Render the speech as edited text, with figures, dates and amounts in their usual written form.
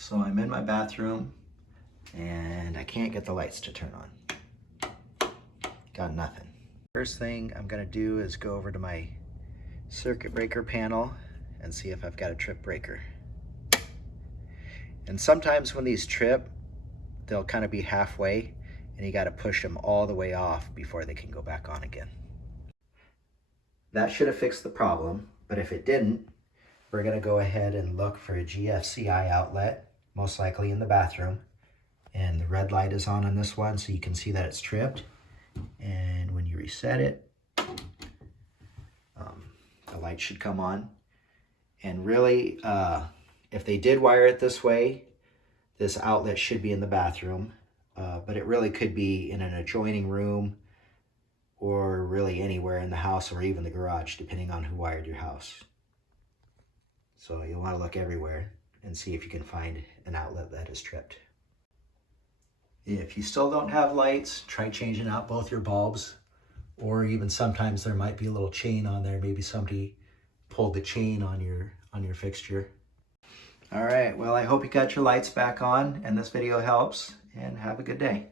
So I'm in my bathroom and I can't get the lights to turn on. Got nothing. First thing I'm gonna do is go over to my circuit breaker panel and see if I've got a trip breaker. And sometimes when these trip, they'll kind of be halfway and you gotta push them all the way off before they can go back on again. That should have fixed the problem, but if it didn't, we're gonna go ahead and look for a GFCI outlet, most likely in the bathroom. And the red light is on this one, so you can see that it's tripped. And when you reset it, the light should come on. And really, if they did wire it this way, this outlet should be in the bathroom, but it really could be in an adjoining room or really anywhere in the house or even the garage, depending on who wired your house. So you'll want to look everywhere and see if you can find an outlet that is tripped. If you still don't have lights, try changing out both your bulbs, or even sometimes there might be a little chain on there. Maybe somebody pulled the chain on your fixture. All right, well, I hope you got your lights back on and this video helps, and have a good day.